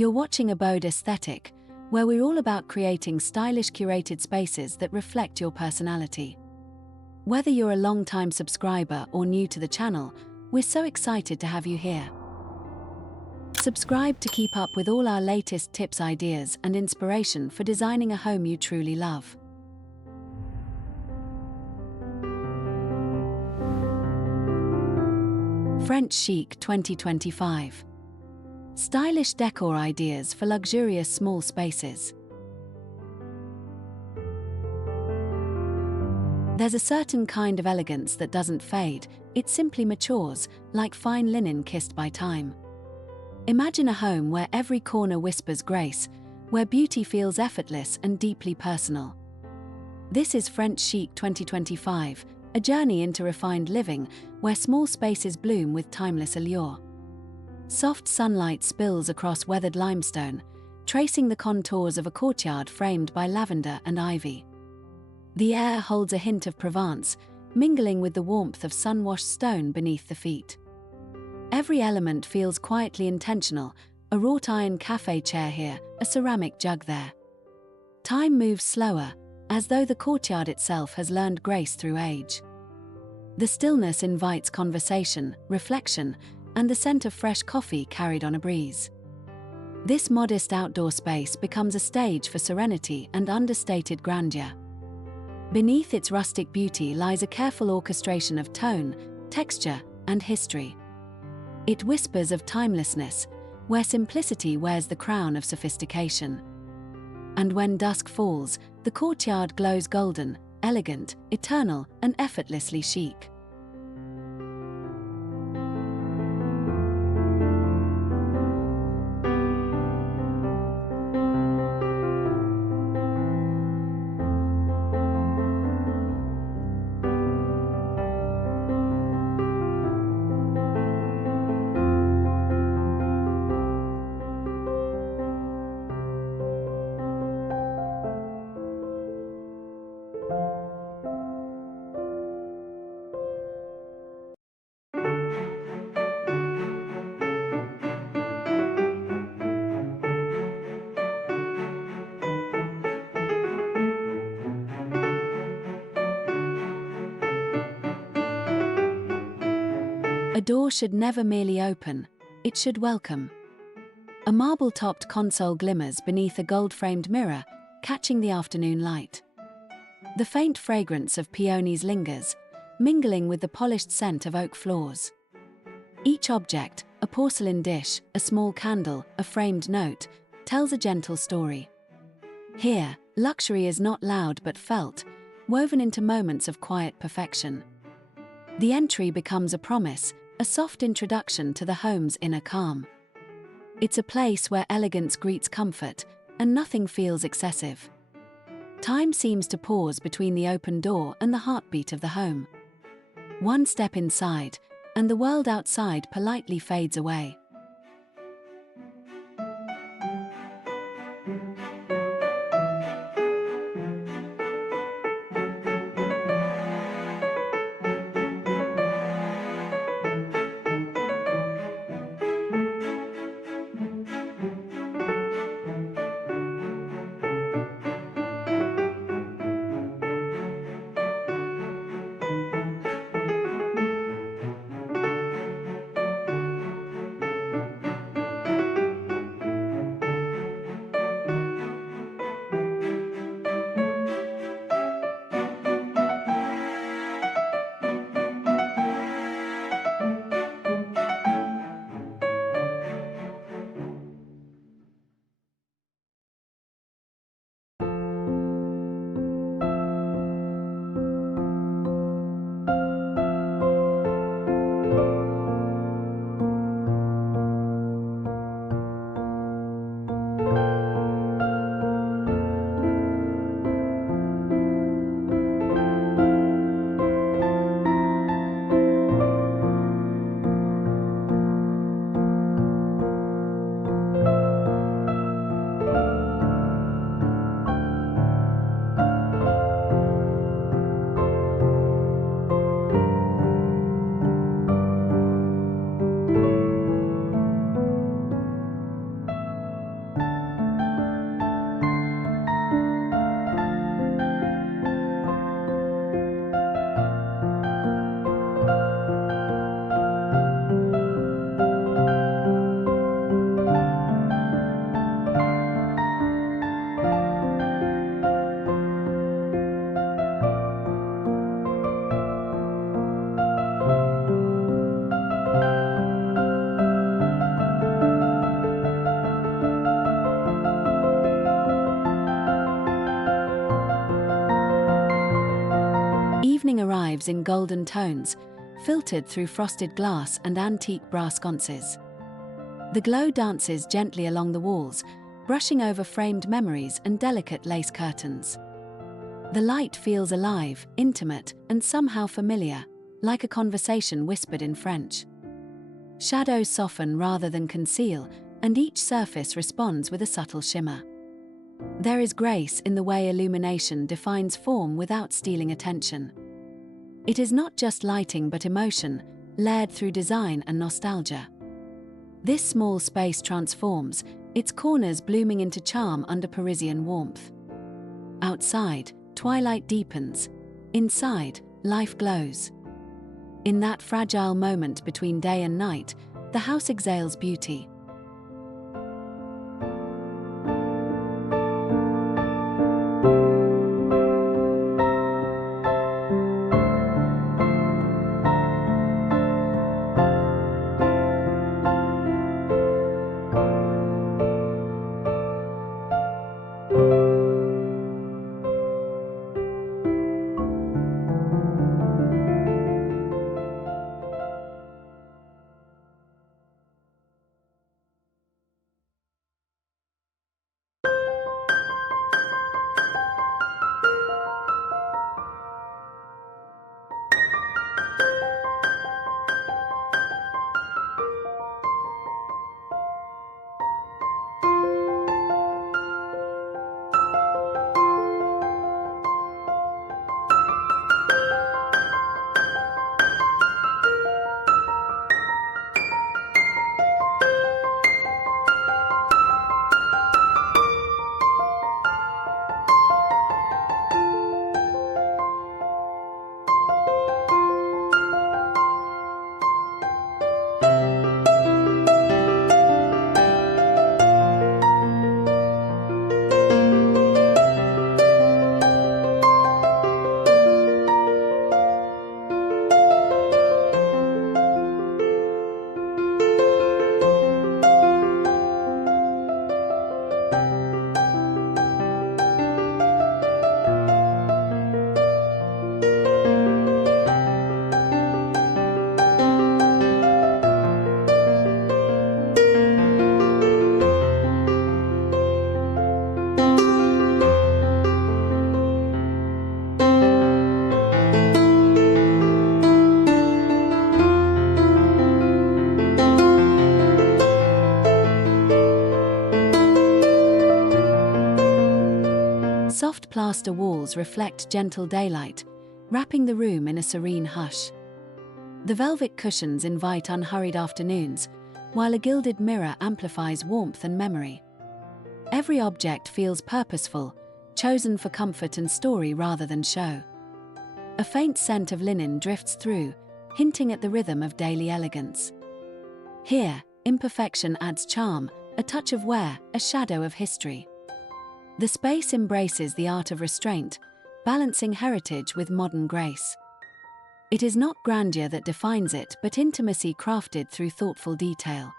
You're watching Abode Aesthetic, where we're all about creating stylish curated spaces that reflect your personality. Whether you're a long-time subscriber or new to the channel, we're so excited to have you here. Subscribe to keep up with all our latest tips, ideas, and inspiration for designing a home you truly love. French Chic 2025. Stylish decor ideas for luxurious small spaces. There's a certain kind of elegance that doesn't fade, it simply matures, like fine linen kissed by time. Imagine a home where every corner whispers grace, where beauty feels effortless and deeply personal. This is French Chic 2025, a journey into refined living where small spaces bloom with timeless allure. Soft sunlight spills across weathered limestone, tracing the contours of a courtyard framed by lavender and ivy. The air holds a hint of Provence, mingling with the warmth of sun-washed stone beneath the feet. Every element feels quietly intentional, a wrought iron cafe chair here, a ceramic jug there. Time moves slower, as though the courtyard itself has learned grace through age. The stillness invites conversation, reflection, and the scent of fresh coffee carried on a breeze. This modest outdoor space becomes a stage for serenity and understated grandeur. Beneath its rustic beauty lies a careful orchestration of tone, texture, and history. It whispers of timelessness, where simplicity wears the crown of sophistication. And when dusk falls, the courtyard glows golden, elegant, eternal, and effortlessly chic. A door should never merely open, it should welcome. A marble-topped console glimmers beneath a gold-framed mirror, catching the afternoon light. The faint fragrance of peonies lingers, mingling with the polished scent of oak floors. Each object, a porcelain dish, a small candle, a framed note, tells a gentle story. Here, luxury is not loud but felt, woven into moments of quiet perfection. The entry becomes a promise, a soft introduction to the home's inner calm. It's a place where elegance greets comfort, and nothing feels excessive. Time seems to pause between the open door and the heartbeat of the home. One step inside, and the world outside politely fades away. evening arrives in golden tones, filtered through frosted glass and antique brass sconces. The glow dances gently along the walls, brushing over framed memories and delicate lace curtains. The light feels alive, intimate, and somehow familiar, like a conversation whispered in French. Shadows soften rather than conceal, and each surface responds with a subtle shimmer. There is grace in the way illumination defines form without stealing attention. It is not just lighting but emotion, layered through design and nostalgia. This small space transforms, its corners blooming into charm under Parisian warmth. Outside, twilight deepens. Inside, life glows. In that fragile moment between day and night, the house exhales beauty. Soft plaster walls reflect gentle daylight, wrapping the room in a serene hush. The velvet cushions invite unhurried afternoons, while a gilded mirror amplifies warmth and memory. Every object feels purposeful, chosen for comfort and story rather than show. A faint scent of linen drifts through, hinting at the rhythm of daily elegance. Here, imperfection adds charm, a touch of wear, a shadow of history. The space embraces the art of restraint, balancing heritage with modern grace. It is not grandeur that defines it, but intimacy crafted through thoughtful detail.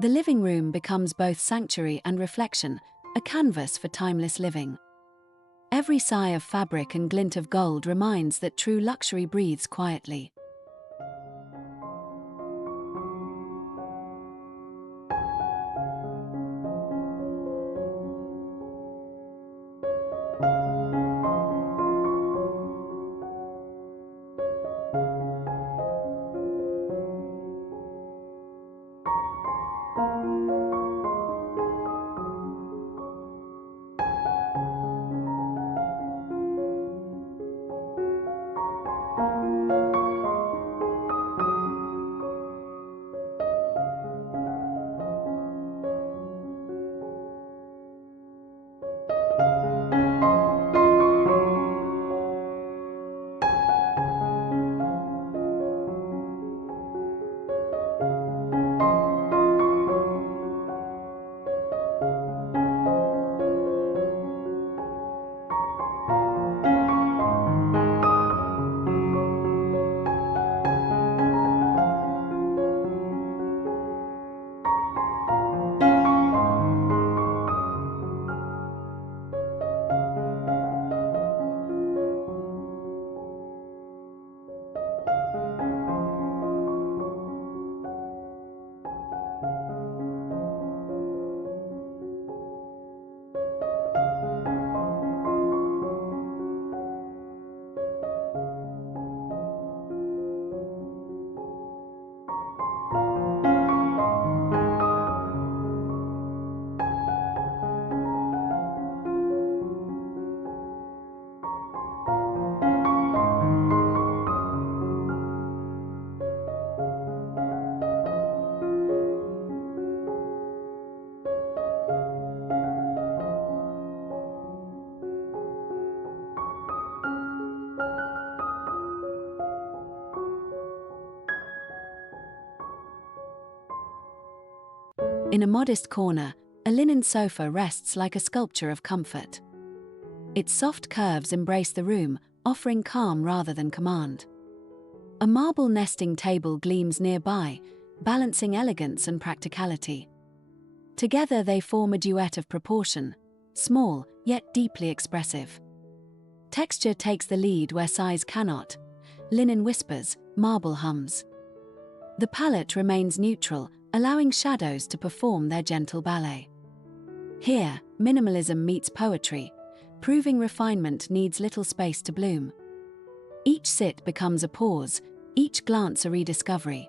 The living room becomes both sanctuary and reflection, a canvas for timeless living. Every sigh of fabric and glint of gold reminds that true luxury breathes quietly. In a modest corner, a linen sofa rests like a sculpture of comfort. Its soft curves embrace the room, offering calm rather than command. A marble nesting table gleams nearby, balancing elegance and practicality. Together they form a duet of proportion, small, yet deeply expressive. Texture takes the lead where size cannot. Linen whispers, marble hums. The palette remains neutral, allowing shadows to perform their gentle ballet. Here, minimalism meets poetry, proving refinement needs little space to bloom. Each sit becomes a pause, each glance a rediscovery.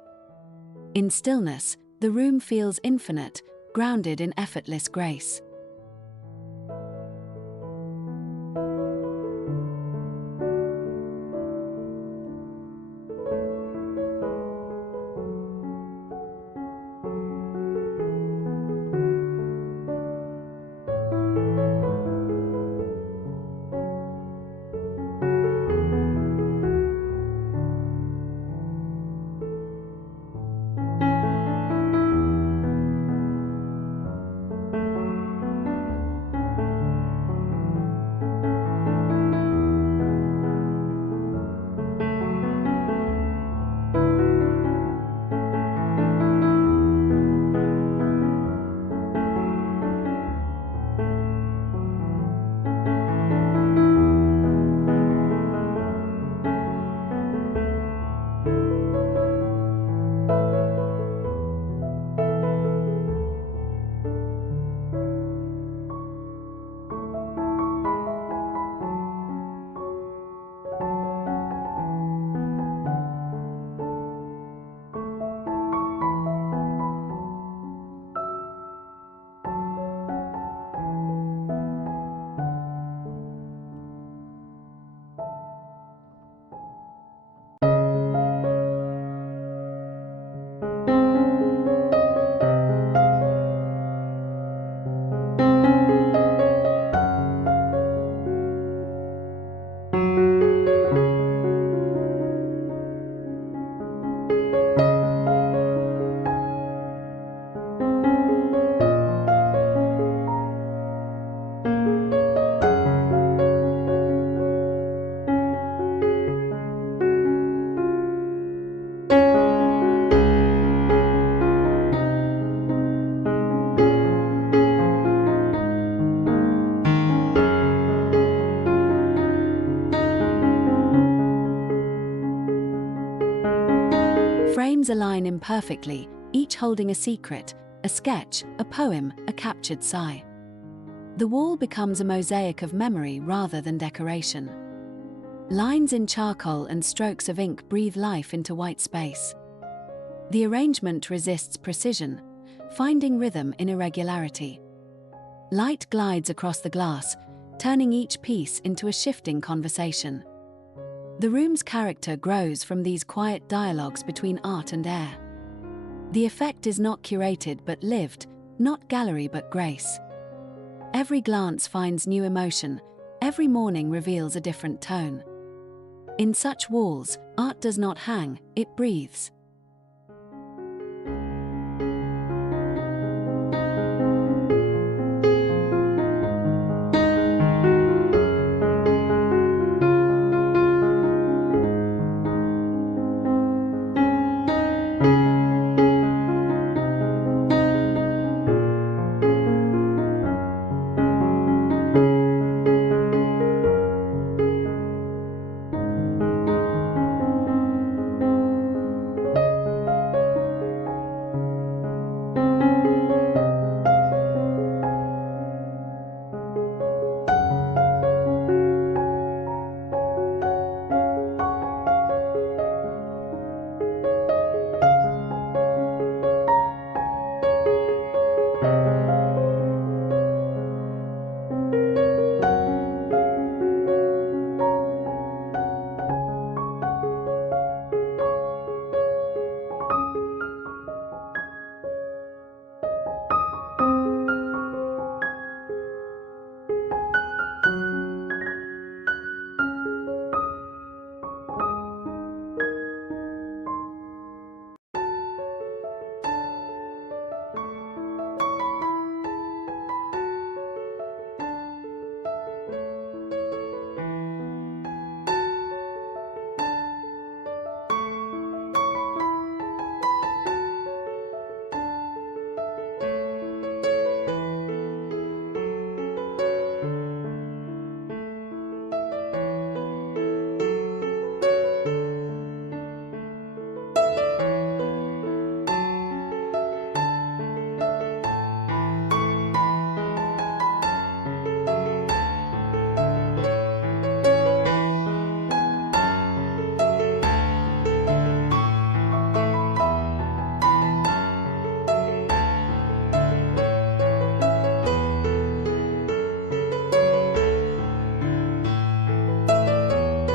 In stillness, the room feels infinite, grounded in effortless grace. Frames align imperfectly, each holding a secret, a sketch, a poem, a captured sigh. The wall becomes a mosaic of memory rather than decoration. Lines in charcoal and strokes of ink breathe life into white space. The arrangement resists precision, finding rhythm in irregularity. Light glides across the glass, turning each piece into a shifting conversation. The room's character grows from these quiet dialogues between art and air. The effect is not curated but lived, not gallery but grace. Every glance finds new emotion, every morning reveals a different tone. In such walls, art does not hang, it breathes.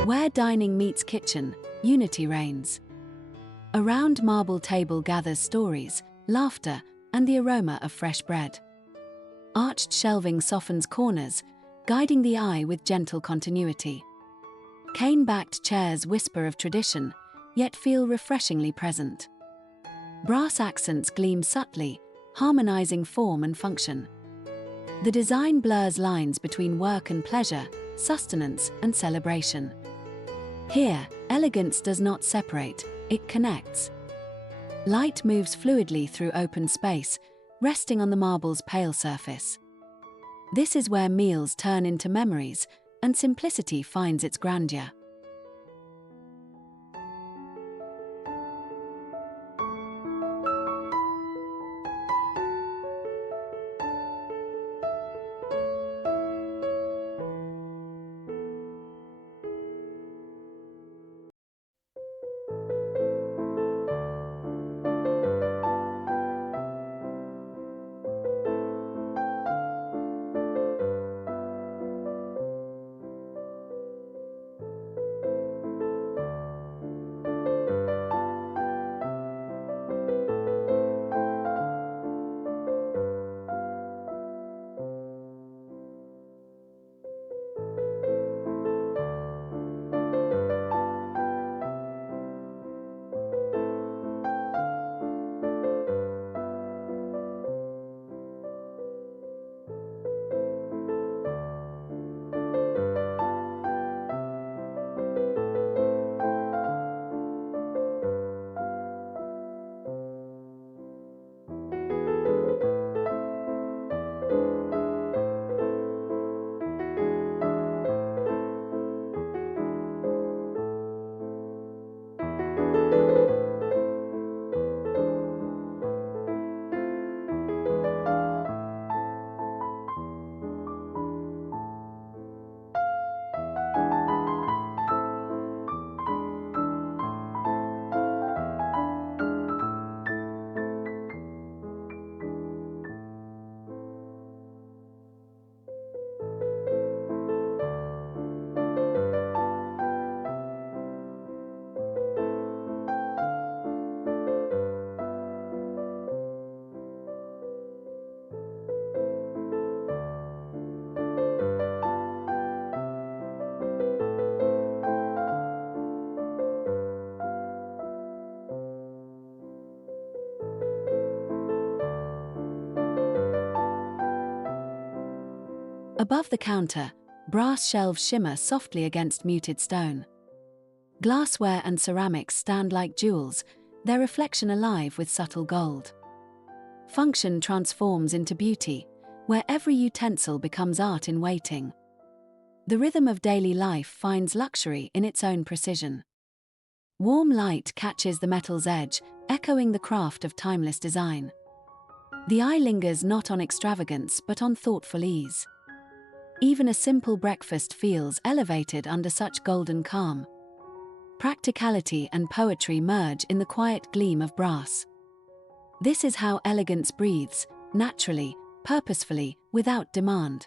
Where dining meets kitchen, unity reigns. A round marble table gathers stories, laughter, and the aroma of fresh bread. Arched shelving softens corners, guiding the eye with gentle continuity. Cane-backed chairs whisper of tradition, yet feel refreshingly present. Brass accents gleam subtly, harmonizing form and function. The design blurs lines between work and pleasure, sustenance and celebration. Here, elegance does not separate, it connects. Light moves fluidly through open space, resting on the marble's pale surface. This is where meals turn into memories, and simplicity finds its grandeur. Above the counter, brass shelves shimmer softly against muted stone. Glassware and ceramics stand like jewels, their reflection alive with subtle gold. Function transforms into beauty, where every utensil becomes art in waiting. The rhythm of daily life finds luxury in its own precision. Warm light catches the metal's edge, echoing the craft of timeless design. The eye lingers not on extravagance but on thoughtful ease. Even a simple breakfast feels elevated under such golden calm. Practicality and poetry merge in the quiet gleam of brass. This is how elegance breathes, naturally, purposefully, without demand.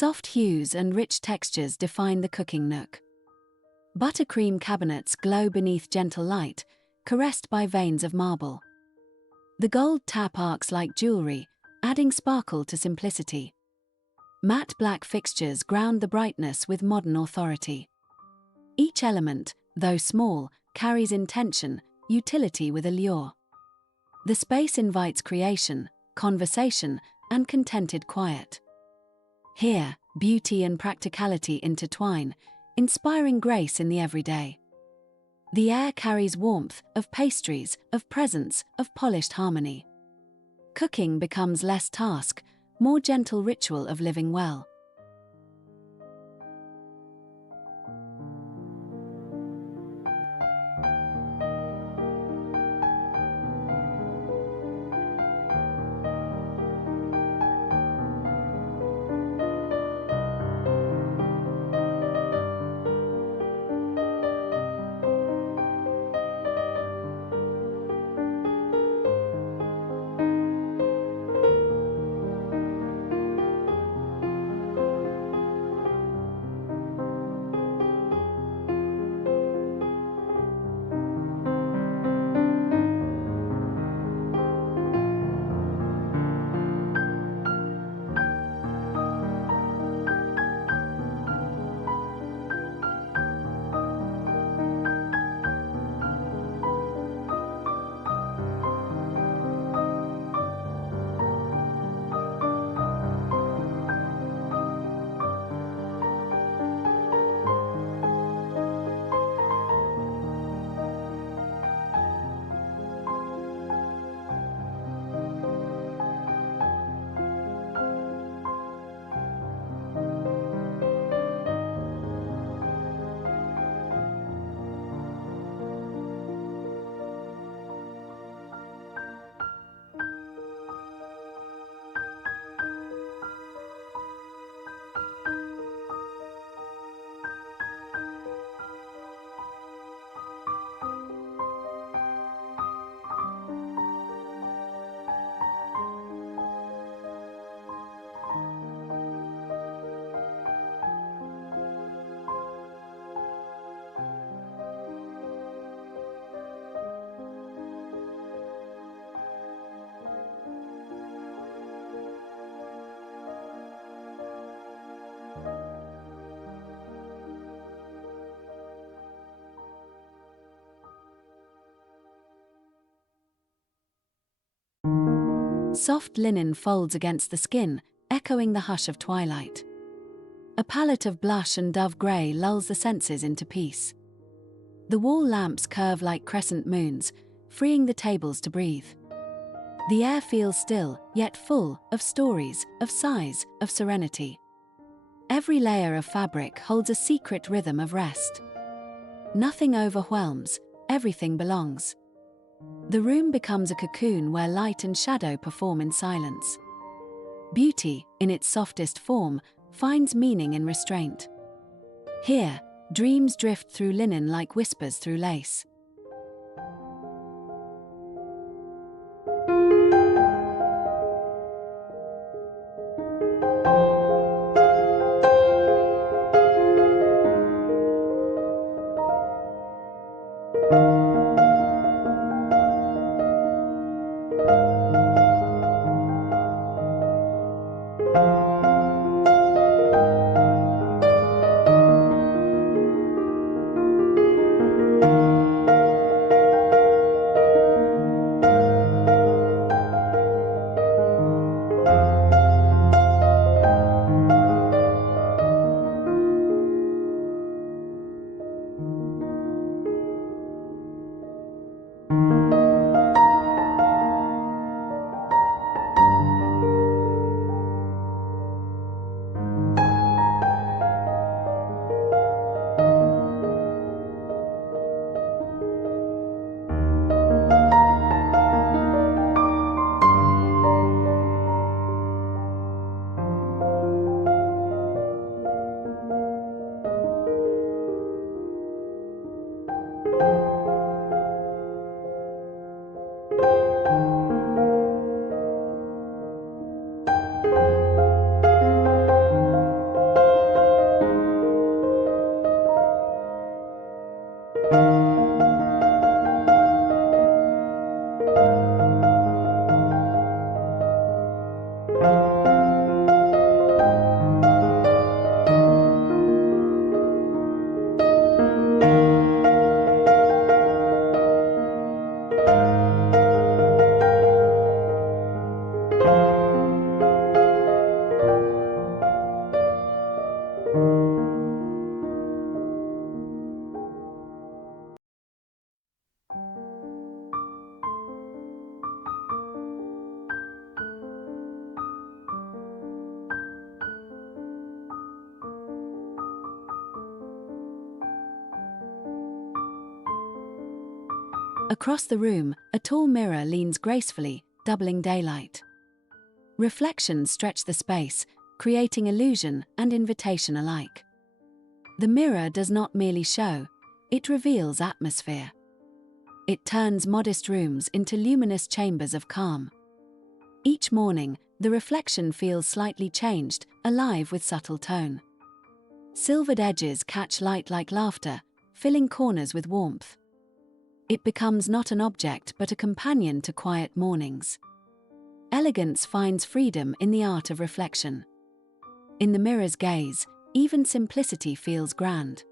Soft hues and rich textures define the cooking nook. Buttercream cabinets glow beneath gentle light, caressed by veins of marble. The gold tap arcs like jewelry, adding sparkle to simplicity. Matte black fixtures ground the brightness with modern authority. Each element, though small, carries intention, utility with allure. The space invites creation, conversation, and contented quiet. Here, beauty and practicality intertwine, inspiring grace in the everyday. The air carries warmth, of pastries, of presence, of polished harmony. Cooking becomes less task, more gentle ritual of living well. Soft linen folds against the skin, echoing the hush of twilight. A palette of blush and dove grey lulls the senses into peace. The wall lamps curve like crescent moons, freeing the tables to breathe. The air feels still, yet full, of stories, of sighs, of serenity. Every layer of fabric holds a secret rhythm of rest. Nothing overwhelms, everything belongs. The room becomes a cocoon where light and shadow perform in silence. Beauty, in its softest form, finds meaning in restraint. Here, dreams drift through linen like whispers through lace. Across the room, a tall mirror leans gracefully, doubling daylight. Reflections stretch the space, creating illusion and invitation alike. The mirror does not merely show, it reveals atmosphere. It turns modest rooms into luminous chambers of calm. Each morning, the reflection feels slightly changed, alive with subtle tone. Silvered edges catch light like laughter, filling corners with warmth. It becomes not an object but a companion to quiet mornings. Elegance finds freedom in the art of reflection. In the mirror's gaze, even simplicity feels grand.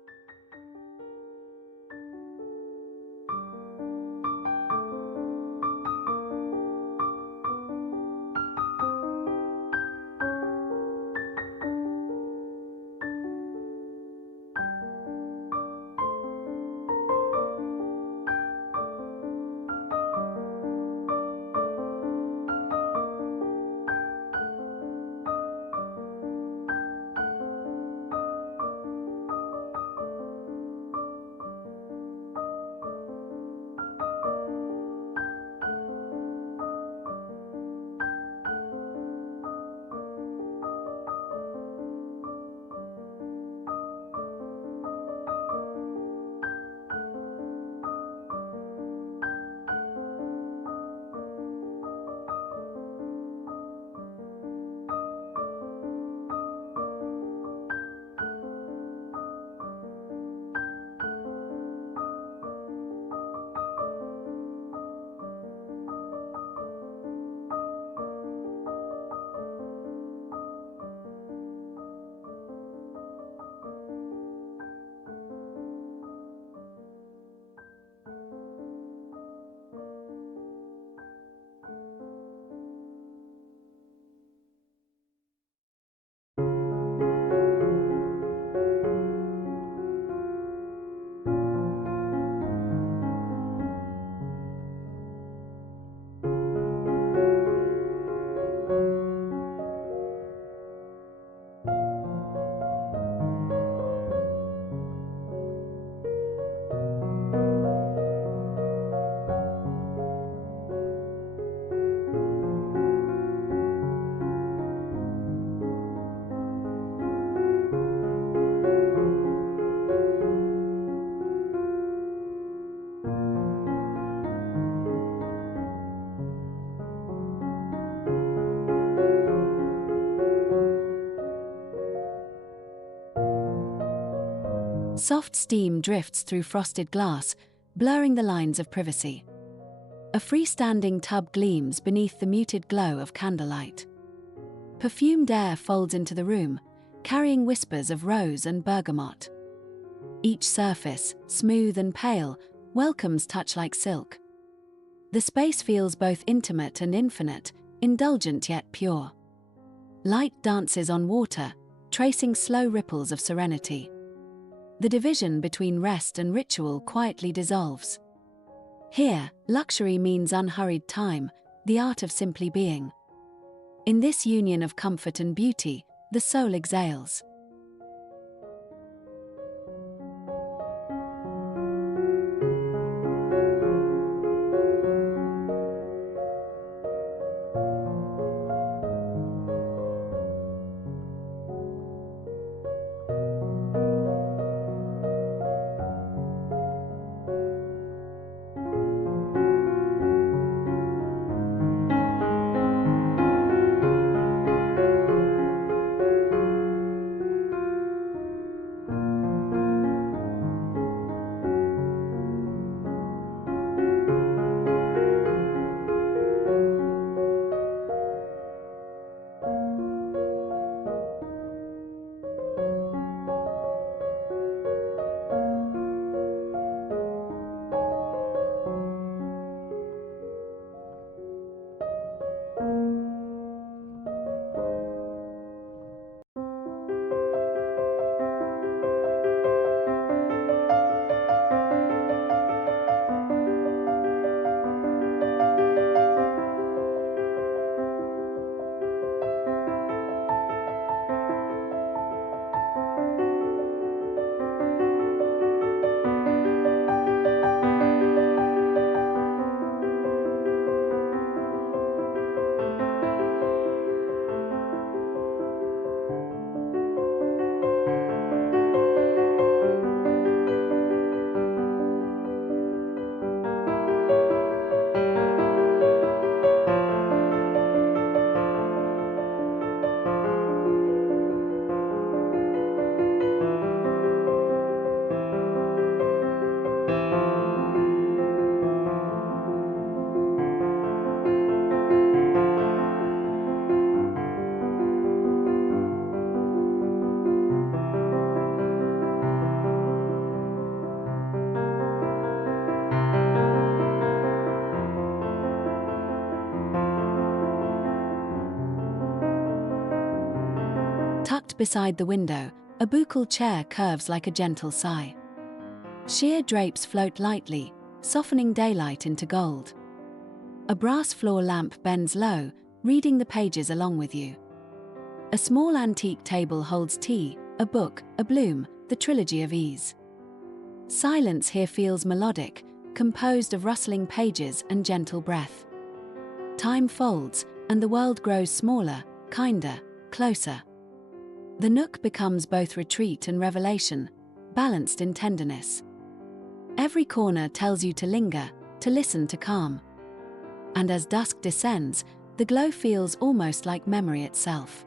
Soft steam drifts through frosted glass, blurring the lines of privacy. A freestanding tub gleams beneath the muted glow of candlelight. Perfumed air folds into the room, carrying whispers of rose and bergamot. Each surface, smooth and pale, welcomes touch like silk. The space feels both intimate and infinite, indulgent yet pure. Light dances on water, tracing slow ripples of serenity. The division between rest and ritual quietly dissolves. Here, luxury means unhurried time, the art of simply being. In this union of comfort and beauty, the soul exhales. beside the window, a buccal chair curves like a gentle sigh. Sheer drapes float lightly, softening daylight into gold. A brass floor lamp bends low, reading the pages along with you. A small antique table holds tea, a book, a bloom, the trilogy of ease. Silence here feels melodic, composed of rustling pages and gentle breath. Time folds, and the world grows smaller, kinder, closer. The nook becomes both retreat and revelation, balanced in tenderness. Every corner tells you to linger, to listen, to calm. And as dusk descends, the glow feels almost like memory itself.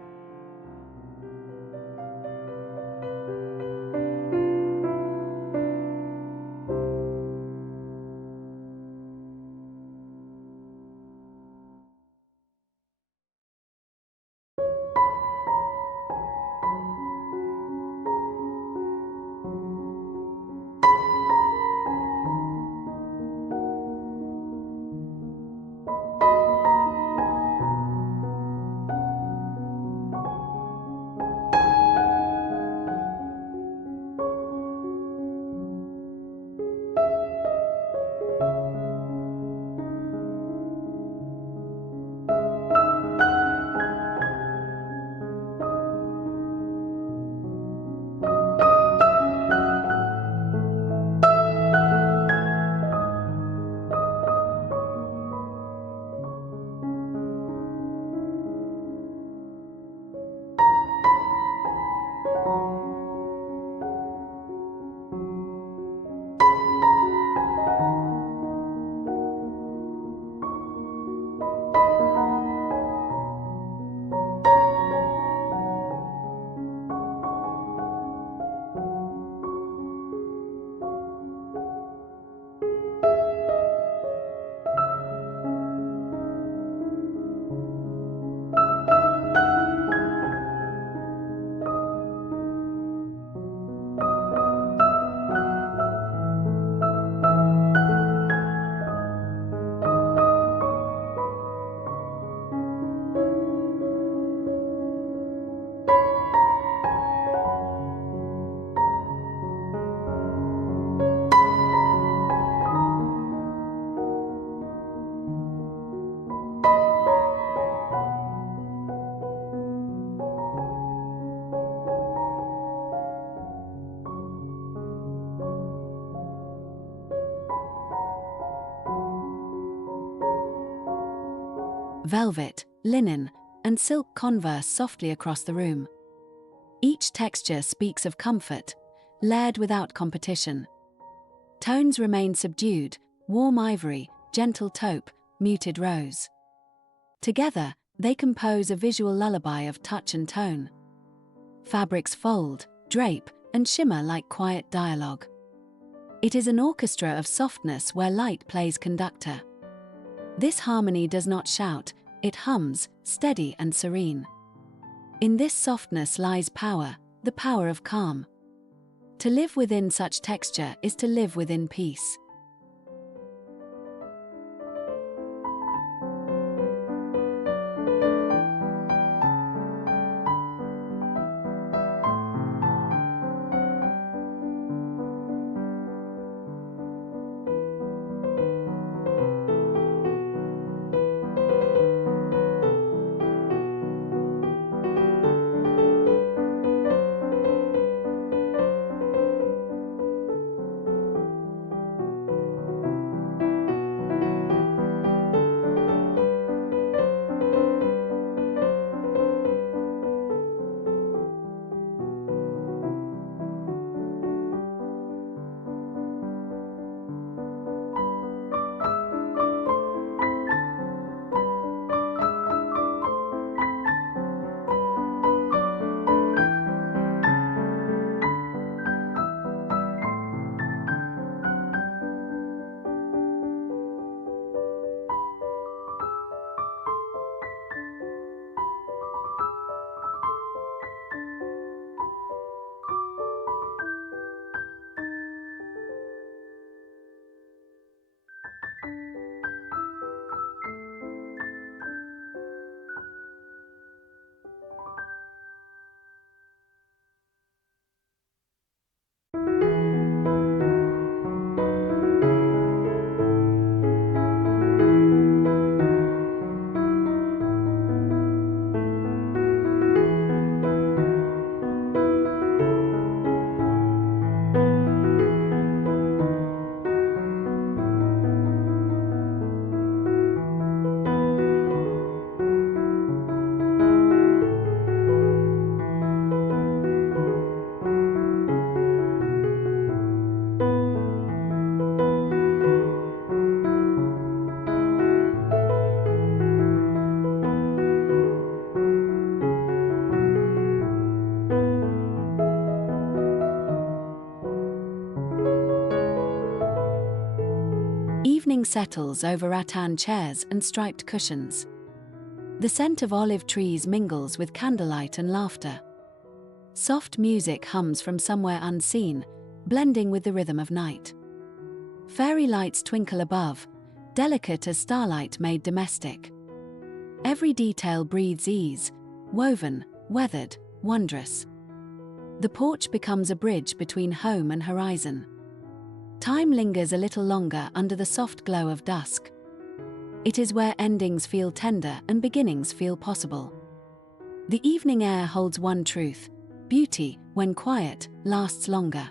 Velvet, linen, and silk converse softly across the room. Each texture speaks of comfort, layered without competition. Tones remain subdued, warm ivory, gentle taupe, muted rose. Together, they compose a visual lullaby of touch and tone. Fabrics fold, drape, and shimmer like quiet dialogue. It is an orchestra of softness where light plays conductor. This harmony does not shout, it hums, steady and serene. In this softness lies power, the power of calm. To live within such texture is to live within peace. evening settles over rattan chairs and striped cushions. The scent of olive trees mingles with candlelight and laughter. Soft music hums from somewhere unseen, blending with the rhythm of night. Fairy lights twinkle above, delicate as starlight made domestic. Every detail breathes ease, woven, weathered, wondrous. The porch becomes a bridge between home and horizon. Time lingers a little longer under the soft glow of dusk. It is where endings feel tender and beginnings feel possible. The evening air holds one truth: beauty, when quiet, lasts longer.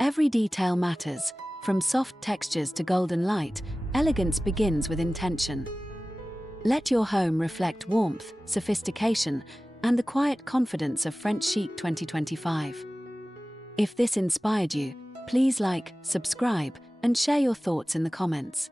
Every detail matters, from soft textures to golden light. Elegance begins with intention. Let your home reflect warmth, sophistication, and the quiet confidence of French Chic 2025. If this inspired you, please like, subscribe, and share your thoughts in the comments.